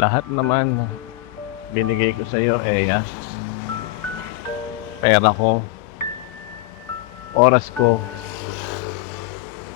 Lahat naman binigay ko sa'yo, Eya. Pera ko, oras ko,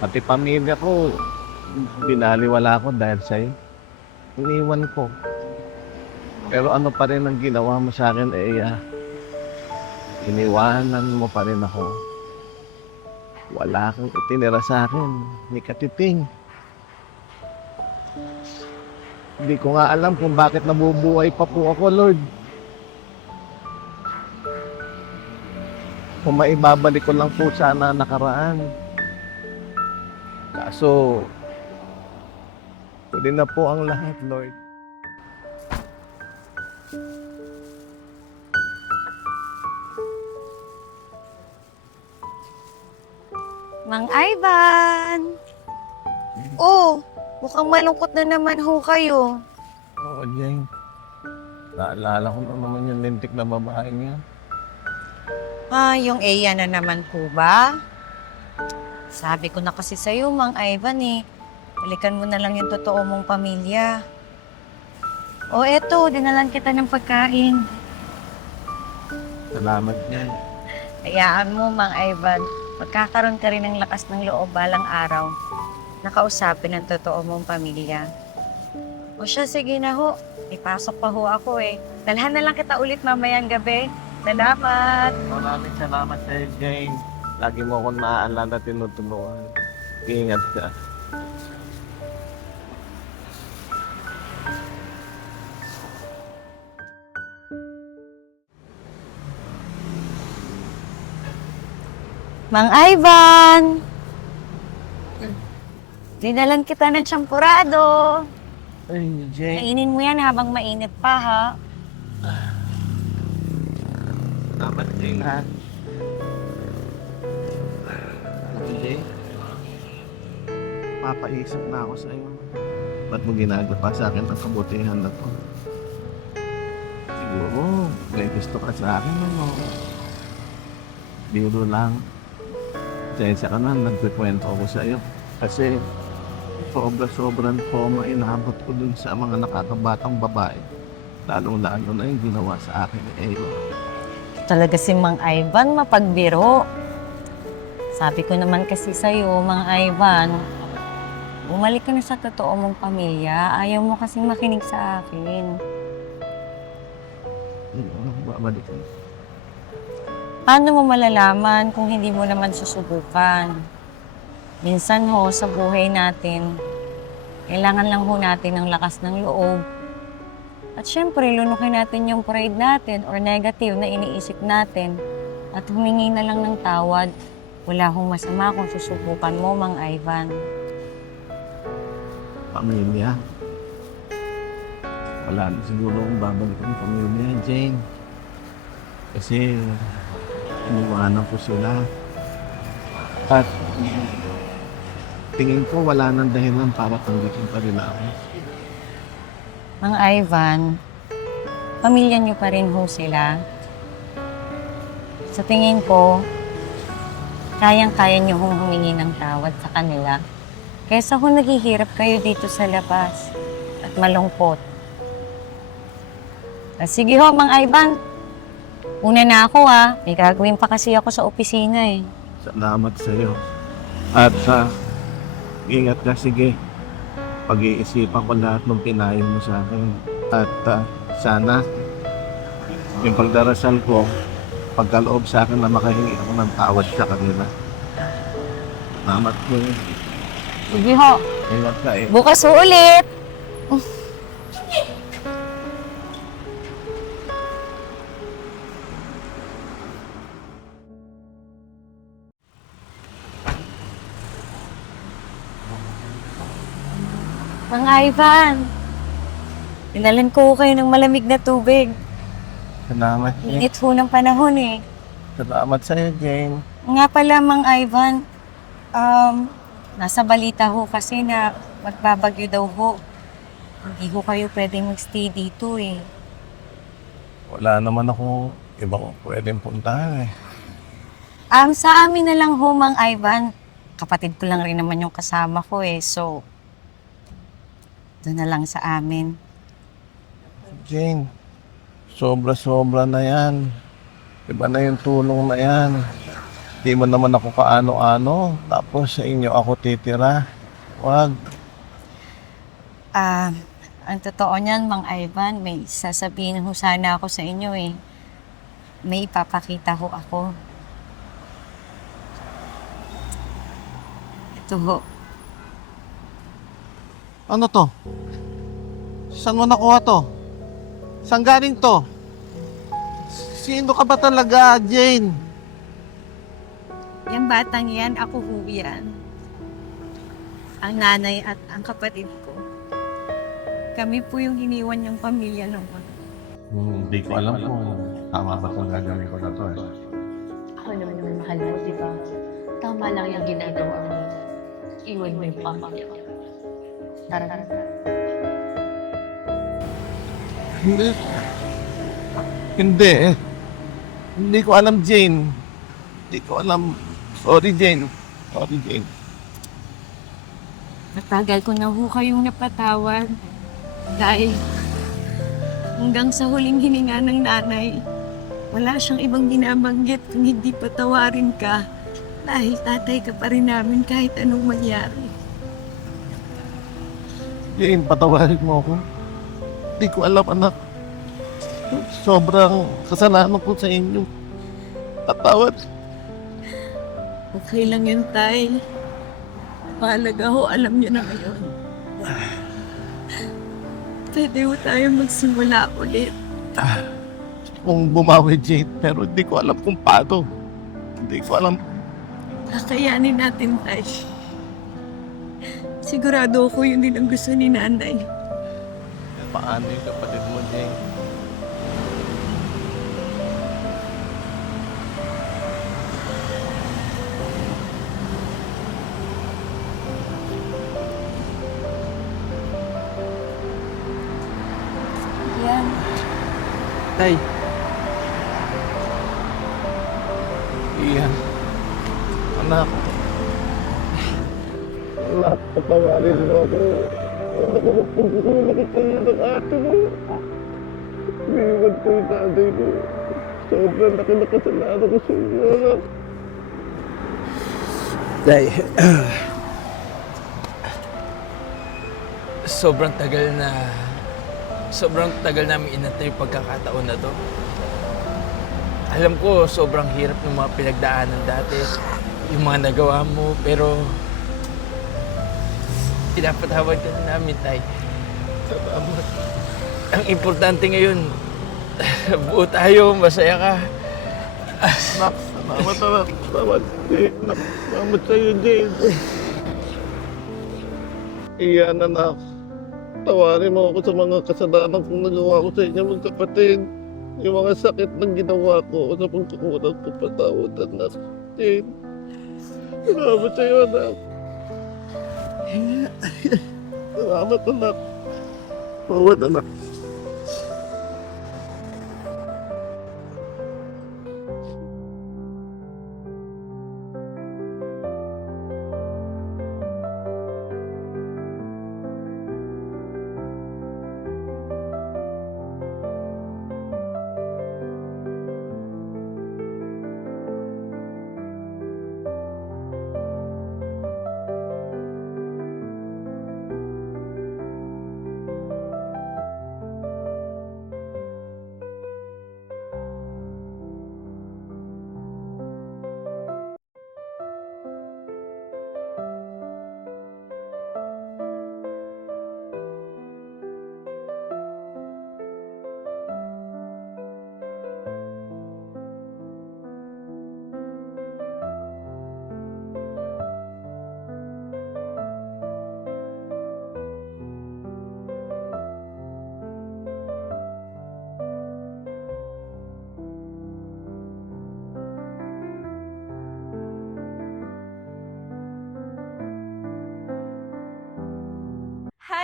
pati pamilya ko, binaliwala ko dahil sa'yo. Iniwan ko. Pero ano pa rin ang ginawa mo sa akin, Eya? Iniwanan mo pa rin ako. Wala kang itinira sa akin, ni Katiting. Hindi ko nga alam kung bakit nabubuhay pa po ako, Lord. Kung maibabalik ko lang po sana nakaraan. Kaso, huli na po ang lahat, Lord. Mang Ivan! Oh, mukhang malungkot na naman ho kayo. Oo, Jane. Naalala ko na naman yung lintik na babae niya. Yung Eya na naman po ba? Sabi ko na kasi sa'yo, Mang Ivan balikan mo na lang yung totoo mong pamilya. O eto, dinalan kita ng pagkain. Salamat, Jane. Hayaan mo, Mang Ivan. Magkakaroon ka rin ng lakas ng loob balang araw. Nakausapin ang totoo mong pamilya. O siya, sige na ho. Ipasok pa ho ako Dalhan na lang kita ulit mamayang gabi. Salamat! Maraming salamat sa'yo, Jane. Lagi mo akong naaalala at tinutulungan. Ingat ka. Mang Ivan! Dinalan kita ng champurado. Ay, Jane. Kainin mo yan habang mainit pa, ha? Salamat, Jane, ha? Jane, papaisip na ako sa'yo. Ba't mo ginagawa sa akin ang kabutihan na to? Siguro, may gusto ka sa akin, ano? Biro lang. Sensya ka na, nagkikwento ako sa'yo. Kasi, sobrang trauma inabot ko dun sa mga nakakabatang babae. Lalong-lalo na yung ginawa sa akin ni Eva. Talaga si Mang Ivan, mapagbiro. Sabi ko naman kasi sa'yo, Mang Ivan, bumalik ka na sa totoo mong pamilya. Ayaw mo kasing makinig sa akin. Babalik ka. Paano mo malalaman kung hindi mo naman susubukan? Minsan ho, sa buhay natin, kailangan lang ho natin ng lakas ng loob. At syempre, lunukin natin yung pride natin or negative na iniisip natin at humingi na lang ng tawad. Wala hong masama kung susubukan mo, Mang Ivan. Pamilya. Wala na siguro kung babalik ang pamilya, Jane. Kasi, iniwanan ko sila. At, tingin ko wala nang dahilan para tanggapin pa rin ako. Mang Ivan, pamilya niyo pa rin ho sila. Sa tingin ko, kayang-kaya niyo hong humingi ng tawad sa kanila. Kaysa kung naghihirap kayo dito sa labas at malungkot. Sige ho, Mang Ivan. Una na ako may gagawin pa kasi ako sa opisina Salamat sa'yo. At ingat ka, sige. Pag-iisipan ko lahat ng pinayo mo sa akin. At sana, yung pagdarasal ko, pagkaloob sa akin na makahingi ako ng tawad sa kanila. Salamat po. Sige ho. Ingat ka Bukas ho ulit. Mang Ivan, dinalan ko kayo ng malamig na tubig. Salamat, Jane. Init ho ng panahon Salamat sa'yo, Jane. Nga pala, Mang Ivan, nasa balita ho kasi na magbabagyo daw ho. Hindi ho kayo pwedeng magstay dito Wala naman ako ibang pwedeng puntahan Sa amin na lang ho, Mang Ivan. Kapatid ko lang rin naman yung kasama ko so doon na lang sa amin. Jane, sobra-sobra na yan. Iba na yung tulong na yan. Di mo naman ako kaano-ano, tapos sa inyo ako titira. Wag. Ang totoo niyan, Mang Ivan, may sasabihin ho sana ako sa inyo eh. May ipapakita ho ako. Ito ho. Ano to? Saan mo nakuha to? Saan galing to? Sino ka ba talaga, Jane? Yung batang yan, ako ho yan. Ang nanay at ang kapatid ko. Kami po yung iniwan yung pamilya noon. Hindi ko alam kung tama ba itong gagawin ko na to eh. Ako naman yung mahal mo, di ba? Tama lang yung ginagawa mo. Iwan mo yung pamilya mo. Tara na. Hindi. Hindi eh. Hindi ko alam, Jane. Hindi ko alam. Sorry, Jane. Sorry, Jane. Matagal ko na ho kayong napatawad. Dahil hanggang sa huling hininga ng nanay, wala siyang ibang binabanggit kung hindi patawarin ka. Dahil tatay ka pa rin namin kahit anong mangyari. Jane, patawarin mo ako. Hindi ko alam, anak. Sobrang kasalanan ko sa inyo. Patawad. Okay lang yun, tay. Mahalaga ho, alam niyo na ngayon. Pwede ho tayo magsimula ulit. Kung bumawi, Jane, pero hindi ko alam kung paano. Hindi ko alam. Kakayanin natin, tay. Sigurado ako yun din ang gusto ni nanay. Paano yung kapatid mo, Jane? Yan. Tay, Iyan. Anak. Anak, patawarin mo ako. Nakakapagsulat kayo ng ate mo. Iwan ko yung tatay ko. Sobrang laki na kasalanan ko sa inyo, anak. Tay, sobrang tagal namin inantay yung pagkakataon na to. Alam ko, sobrang hirap ng mga pinagdaanan dati, yung mga nagawa mo, pero pinapatawad ka na namin, Tay. Salamat. Ang importante ngayon, buo tayo, masaya ka. Anak, salamat, anak. Salamat, Jane. Salamat sa'yo, Jane. Iyan, anak. Tawarin mo ako sa mga kasalanan kong nagawa ko sa inyo, magkapatid. Yung mga sakit ng ginawa ko sa pagkukulang ko patawad, anak. Jane. Salamat sa'yo, anak. Salamat, anak. Tawad, anak.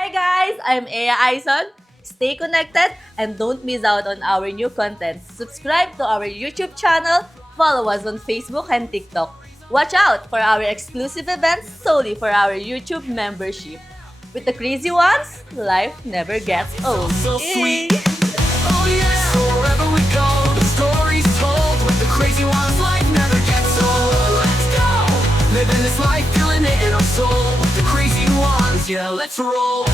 Hi guys, I'm Ea Aison. Stay connected and don't miss out on our new content. Subscribe to our YouTube channel, follow us on Facebook and TikTok. Watch out for our exclusive events solely for our YouTube membership. With the crazy ones, life never gets old. So sweet. Yay! yeah. So wherever we go, the story's told. With the crazy ones, life never gets old. Let's go, living this life, feeling it in our soul. With the crazy ones, yeah, let's roll.